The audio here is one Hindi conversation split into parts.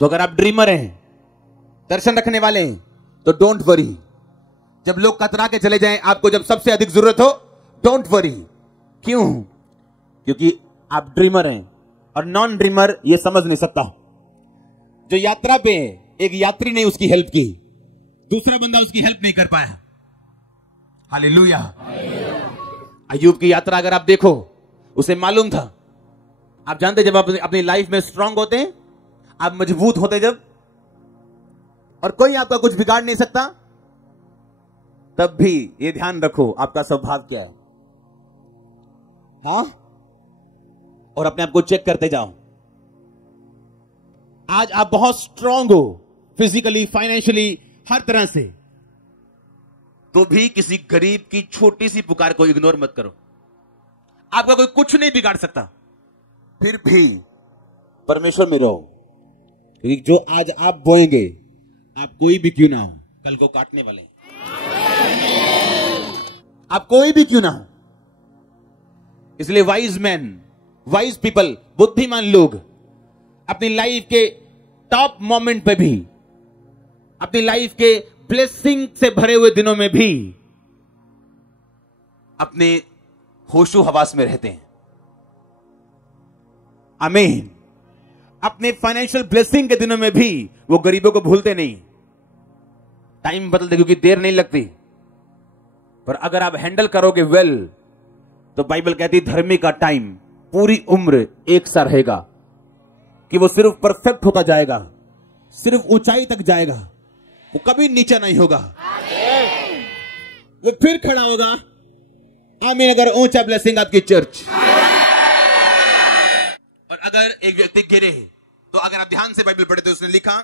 तो अगर आप ड्रीमर हैं, दर्शन रखने वाले हैं, तो डोंट वरी। जब लोग कतरा के चले जाएं, आपको जब सबसे अधिक जरूरत हो, डोंट वरी। क्यों? क्योंकि आप ड्रीमर हैं और नॉन ड्रीमर ये समझ नहीं सकता। जो यात्रा पे है, एक यात्री ने उसकी हेल्प की, दूसरा बंदा उसकी हेल्प नहीं कर पाया। हालेलुया। अय्यूब की यात्रा अगर आप देखो, उसे मालूम था। आप जानते जब आप अपनी लाइफ में स्ट्रांग होते हैं, आप मजबूत होते जब, और कोई आपका कुछ बिगाड़ नहीं सकता, तब भी ये ध्यान रखो आपका स्वभाव क्या है। हाँ, और अपने आप को चेक करते जाओ। आज आप बहुत स्ट्रांग हो, फिजिकली, फाइनेंशियली, हर तरह से, तो भी किसी गरीब की छोटी सी पुकार को इग्नोर मत करो। आपका कोई कुछ नहीं बिगाड़ सकता, फिर भी परमेश्वर में रहो, क्योंकि जो आज आप बोएंगे, आप कोई भी क्यों ना हो, कल को काटने वाले हैं। आप कोई भी क्यों ना हो। इसलिए वाइज मैन, वाइज पीपल, बुद्धिमान लोग अपनी लाइफ के टॉप मोमेंट पे भी, अपनी लाइफ के ब्लेसिंग से भरे हुए दिनों में भी अपने होशो हवास में रहते हैं। आमीन। अपने फाइनेंशियल ब्लेसिंग के दिनों में भी वो गरीबों को भूलते नहीं। टाइम बदलते क्योंकि देर नहीं लगती, पर अगर आप हैंडल करोगे वेल, तो बाइबल कहती है धर्मी का टाइम पूरी उम्र एक सा रहेगा, कि वो सिर्फ परफेक्ट होता जाएगा, सिर्फ ऊंचाई तक जाएगा, वो कभी नीचे नहीं होगा, वो फिर खड़ा होगा। आमीन। अगर ऊंचा ब्लेसिंग आपकी चर्च। और अगर एक व्यक्ति गिरे, तो अगर आप ध्यान से बाइबल पढ़े तो उसने लिखा,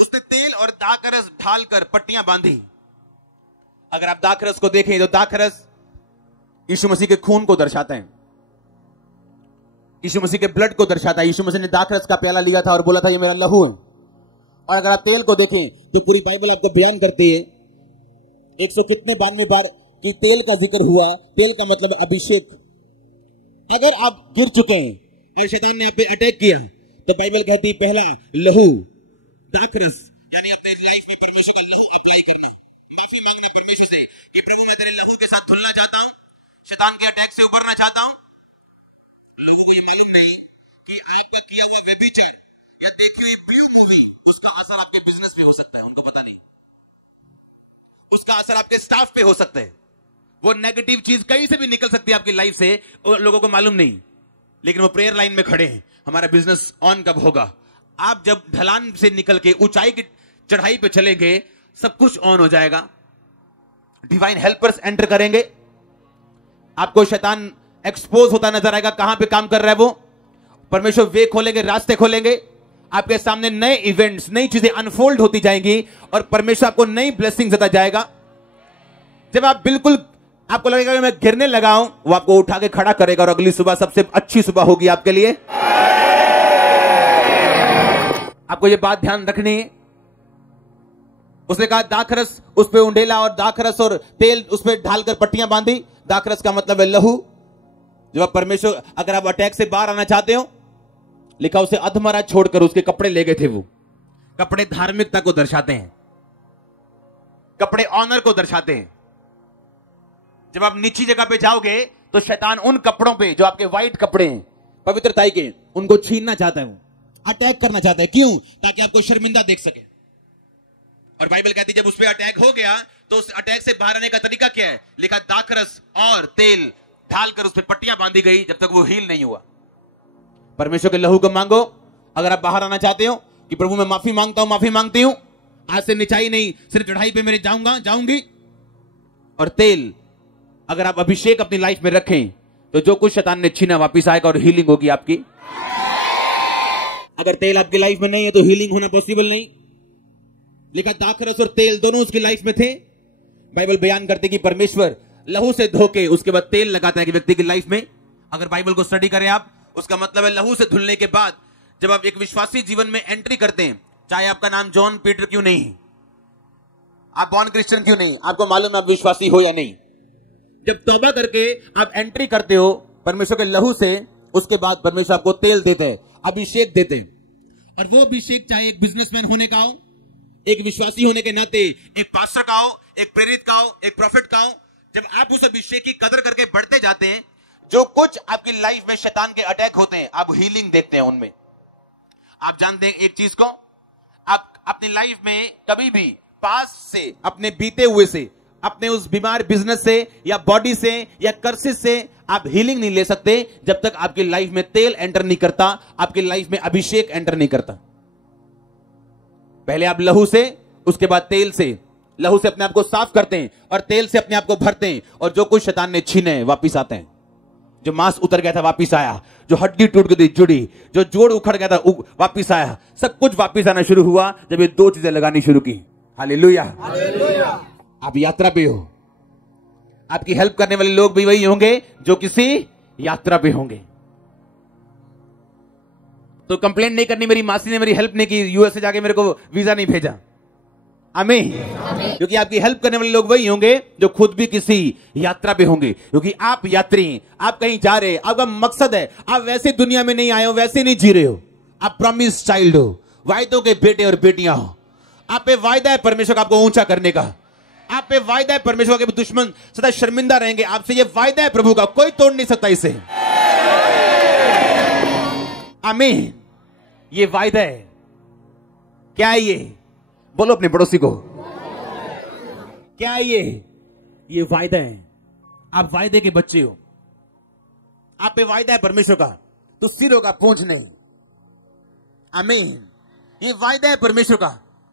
उसने तेल और दाखरस ढालकर पट्टियां बांधी। अगर आप दाखरस को देखें तो दाखरस यीशु मसीह के खून को दर्शाता है, यीशु मसीह के ब्लड को दर्शाता है। यीशु मसीह ने दाखरस का प्याला लिया था और बोला था ये मेरा लहू है। और अगर आप तेल को देखें तो पूरी बाइबल आपको बयान करती है 100 कितने 92 बार कि तेल का जिक्र हुआ। तेल का मतलब अभिषेक। अगर आप गिर चुके हैं और शैतान ने आप पे अटैक किया, तो बाइबल कहती है पहला लहू, दाखरस, यानी अपने लाइफ में परमेश्वर का लहू अप्लाई करना, माफी मांगना परमेश्वर से कि प्रभु मैं तेरे लहू के साथ धुलना चाहता हूं, शैतान के अटैक से उबरना चाहता हूं। लोगों को ये मालूम नहीं कि आपका किया हुआ व्यभिचार या देखी हुई ब्लू मूवी, उसका असर आपके बिजनेस पे हो सकता है, उनको पता नहीं। उसका असर आपके स्टाफ पे हो सकता है। वो नेगेटिव चीज कहीं से भी निकल सकती है आपकी लाइफ से, लोगों को मालूम नहीं, लेकिन वो प्रेयर लाइन में खड़े हैं, हमारा बिजनेस ऑन कब होगा। आप जब ढलान से निकल के ऊंचाई की चढ़ाई पे चलेंगे, सब कुछ ऑन हो जाएगा। डिवाइन हेल्पर्स एंटर करेंगे, आपको शैतान एक्सपोज होता नजर आएगा, कहां पे काम कर रहा है वो। परमेश्वर वे खोलेंगे, रास्ते खोलेंगे, आपके सामने नए इवेंट्स, नई चीजें अनफोल्ड होती जाएंगी और परमेश्वर आपको नई ब्लेसिंग देता जाएगा। जब आप बिल्कुल आपको लगेगा कि मैं गिरने लगा हूं, वो आपको उठा के खड़ा करेगा और अगली सुबह सबसे अच्छी सुबह होगी आपके लिए। आपको ये बात ध्यान रखनी है। उसने कहा दाखरस उस पे उंडेला और दाखरस और तेल उस पे ढालकर पट्टियां बांधी। दाखरस का मतलब है लहू। जब आप परमेश्वर, अगर आप अटैक से बाहर आना चाहते हो, लिखा उसे अधमरा छोड़कर उसके कपड़े ले गए थे। वो कपड़े धार्मिकता को दर्शाते हैं, कपड़े ऑनर को दर्शाते हैं। जब आप नीची जगह पे जाओगे तो शैतान उन कपड़ों पे जो आपके व्हाइट कपड़े हैं, पवित्रता के, उनको छीनना चाहता है, अटैक करना चाहता है। क्यों? ताकि आपको शर्मिंदा देख सके। और बाइबल कहती है जब उस पर अटैक हो गया तो उस अटैक से बाहर आने का तरीका क्या है? लिखा दाखरस और तेल ढालकर उस पर पट्टियां बांधी गई जब तक वो हील नहीं हुआ। परमेश्वर के लहू को मांगो। अगर आप बाहर आना चाहते हो कि प्रभु मैं माफी मांगता हूं, माफी मांगती हूं, आज से निचाई नहीं सिर्फ चढ़ाई पे मेरे जाऊंगा, जाऊंगी। और तेल, अगर आप अभिषेक अपनी लाइफ में रखें तो जो कुछ शैतान ने छीना वापिस आएगा और हीलिंग होगी आपकी। अगर तेल आपकी लाइफ में नहीं है तो हीलिंग होना पॉसिबल नहीं। लिखा दाखरस और तेल दोनों उसकी लाइफ में थे। बाइबल बयान करते कि परमेश्वर लहू से धोके उसके बाद तेल लगाता है कि व्यक्ति की लाइफ में। अगर बाइबल को स्टडी करें आप, उसका मतलब है लहू से धुलने के बाद जब आप एक विश्वासी जीवन में एंट्री करते हैं, चाहे आपका नाम जॉन पीटर क्यों नहीं, आप बॉर्न क्रिश्चियन क्यों नहीं, आपको मालूम है आप विश्वासी हो या नहीं, जब तौबा करके आप एंट्री करते हो परमेश्वर के लहू से, उसके बाद परमेश्वर आपको तेल देते हैं, अभिषेक देते हैं। और वो अभिषेक चाहे एक बिजनेसमैन होने का हो, एक विश्वासी होने के नाते, एक पास्टर का हो, एक प्रेरित का हो, एक प्रॉफिट का हो, जब आप उस अभिषेक की कदर करके बढ़ते जाते हैं, जो कुछ आपकी लाइफ में शैतान के अटैक होते हैं, आप हीलिंग देखते हैं उनमें। आप जानते हैं एक चीज को, आप अपनी लाइफ में कभी भी पास से, अपने बीते हुए से, अपने उस बीमार बिजनेस से या बॉडी से या कर्सिस से आप हीलिंग नहीं ले सकते जब तक आपकी लाइफ में तेल एंटर नहीं करता, आपकी लाइफ में अभिषेक एंटर नहीं करता। पहले आप लहू से, उसके बाद तेल से, लहू से अपने आप को साफ करते हैं और तेल से अपने आप को भरते हैं, और जो कुछ शैतान ने छीने वापिस आते हैं। जो मांस उतर गया था वापिस आया, जो हड्डी टूट गई थी जुड़ी, जो जोड़ उखड़ गया था वापिस आया, सब कुछ वापिस आना शुरू हुआ जब ये दो चीजें लगानी शुरू की। हालेलुया। आप यात्रा पे हो, आपकी हेल्प करने वाले लोग भी वही होंगे जो किसी यात्रा पे होंगे। तो कंप्लेंट नहीं करनी, मेरी मासी ने मेरी हेल्प नहीं की, यूएस से जाके मेरे को वीजा नहीं भेजा। आमीन। क्योंकि आपकी हेल्प करने वाले लोग वही होंगे जो खुद भी किसी यात्रा पे होंगे। क्योंकि आप यात्री, आप कहीं जा रहे, आपका मकसद है, आप वैसे दुनिया में नहीं आए हो, वैसे नहीं जी रहे हो, आप प्रॉमिस चाइल्ड हो, वायदों के बेटे और बेटियां हो। आप पे वायदा है परमेश्वर का आपको ऊंचा करने का, आप पे वायदा है परमेश्वर के दुश्मन सदा शर्मिंदा रहेंगे, आपसे ये वायदा है प्रभु का, कोई तोड़ नहीं सकता इसे। आमीन। ये वायदा है। क्या है ये? बोलो अपने पड़ोसी को, क्या है ये वायदा है। आप वायदे के बच्चे हो, आप पे वायदा है परमेश्वर का, तो सिर होगा पूंछ नहीं। आमीन। ये वायदा है परमेश्वर का,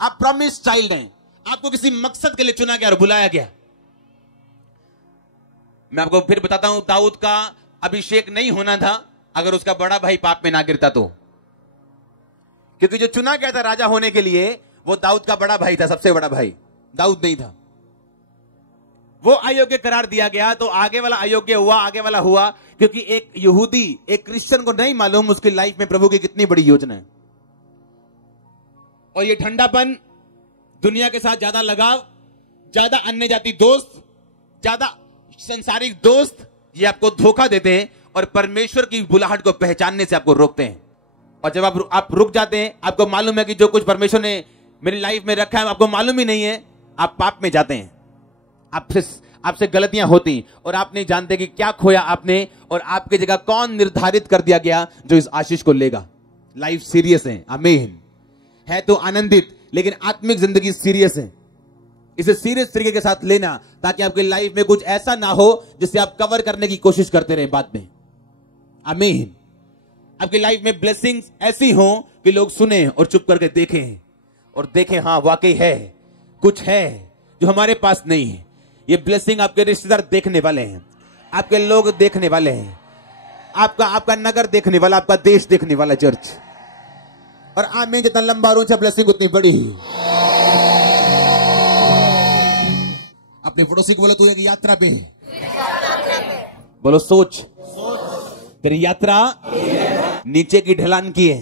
आप प्रॉमिस चाइल्ड हैं, आपको किसी मकसद के लिए चुना गया और बुलाया गया। मैं आपको फिर बताता हूं, दाऊद का अभिषेक नहीं होना था अगर उसका बड़ा भाई पाप में ना गिरता तो। क्योंकि जो चुना गया था राजा होने के लिए वो दाऊद का बड़ा भाई था, सबसे बड़ा भाई, दाऊद नहीं था। वो अयोग्य करार दिया गया तो आगे वाला अयोग्य हुआ, आगे वाला हुआ, क्योंकि एक यहूदी, एक क्रिश्चियन को नहीं मालूम उसकी लाइफ में प्रभु की कितनी बड़ी योजना है। और ये ठंडापन, दुनिया के साथ ज्यादा लगाव, ज्यादा अन्य जाति दोस्त, ज्यादा संसारिक दोस्त, ये आपको धोखा देते हैं और परमेश्वर की बुलाहट को पहचानने से आपको रोकते हैं। और जब आप रुक जाते हैं, आपको मालूम है कि जो कुछ परमेश्वर ने मेरी लाइफ में रखा है आपको मालूम ही नहीं है, आप पाप में जाते हैं, आपसे गलतियां होती और आप नहीं जानते कि क्या खोया आपने और आपकी जगह कौन निर्धारित कर दिया गया जो इस आशीष को लेगा। लाइफ सीरियस है। आमीन। है तो आनंदित, लेकिन आत्मिक जिंदगी सीरियस है। इसे सीरियस तरीके के साथ लेना ताकि आपकी लाइफ में कुछ ऐसा ना हो जिससे आप कवर करने की कोशिश करते रहे बाद में। आमीन। आपकी लाइफ में ब्लेसिंग्स ऐसी हो कि लोग सुने और चुप करके देखें और देखें, हाँ वाकई है, कुछ है जो हमारे पास नहीं है। ये ब्लेसिंग आपके रिश्तेदार देखने वाले हैं, आपके लोग देखने वाले हैं, आपका नगर देखने वाला, आपका देश देखने वाला, चर्च। और आमीन। जितना लंबा और ऊंचा ब्लेसिंग उतनी बड़ी। अपने पड़ोसी को बोलो तू एक यात्रा पे है। बोलो सोच, तेरी यात्रा नीचे की ढलान की है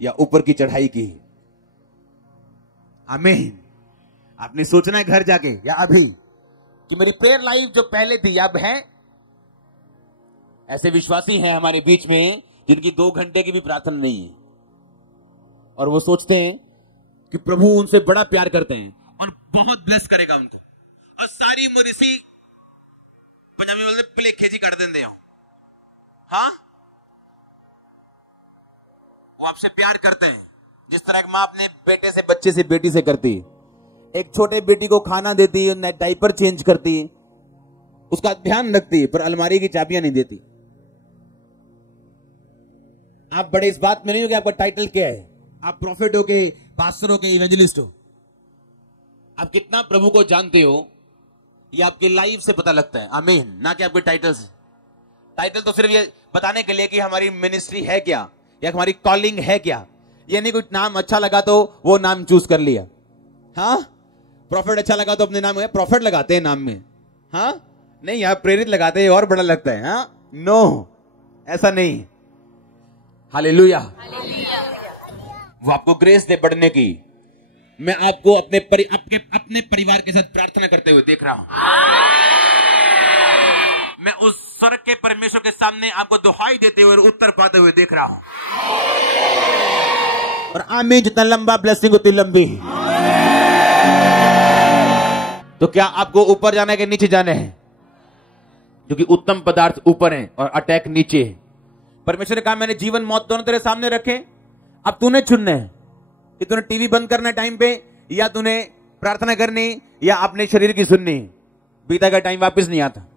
या ऊपर की चढ़ाई की। आमीन। आपने सोचना है घर जाके या अभी कि मेरी प्रेयर लाइफ जो पहले थी अब है। ऐसे विश्वासी हैं हमारे बीच में जिनकी 2 घंटे की भी प्रार्थना नहीं है और वो सोचते हैं कि प्रभु उनसे बड़ा प्यार करते हैं और बहुत ब्लेस करेगा उनको, और सारी उम्र इसी पंजाबी बोलते प्ले खेजी कर देंगे। हाँ, वो आपसे प्यार करते हैं जिस तरह एक मां अपने बेटे से, बच्चे से, बेटी से करती है। एक छोटे बेटी को खाना देती है, डायपर चेंज करती है, उसका ध्यान रखती है, पर अलमारी की चाबियां नहीं देती। आप बड़े इस बात में नहीं हो कि आपका टाइटल क्या है, आप प्रॉफिट हो के, पास्टर हो के, इवेंजलिस्ट हो। आप कितना प्रभु को जानते हो ये आपकी लाइफ से पता लगता है। आमीन। ना कि आपके टाइटल से। टाइटल तो सिर्फ ये बताने के लिए कि हमारी मिनिस्ट्री है क्या या हमारी कॉलिंग है क्या। ये नहीं कुछ नाम अच्छा लगा तो वो नाम चूज कर लिया। हाँ, प्रॉफिट अच्छा लगा तो अपने नाम में प्रॉफिट लगाते हैं नाम में। हाँ नहीं, यार प्रेरित लगाते हैं और बड़ा लगता है। हाँ नो, ऐसा नहीं। हालेलुया। वो आपको ग्रेस दे बढ़ने की। मैं आपको अपने परिवार के साथ प्रार्थना करते हुए देख रहा हूं। मैं उस स्वर्ग के परमेश्वर के सामने आपको दुहाई देते हुए और उत्तर पाते हुए देख रहा हूं। और आमीन, जितना लंबा ब्लेसिंग उतनी लंबी। तो क्या आपको ऊपर जाना है कि नीचे जाना है? क्योंकि उत्तम पदार्थ ऊपर है और अटैक नीचे है। परमेश्वर ने कहा मैंने जीवन मौत दोनों तेरे सामने रखे, अब तूने चुनना है कि तूने टीवी बंद करना टाइम पे, या तूने प्रार्थना करनी, या अपने शरीर की सुननी। बीता का टाइम वापस नहीं आता।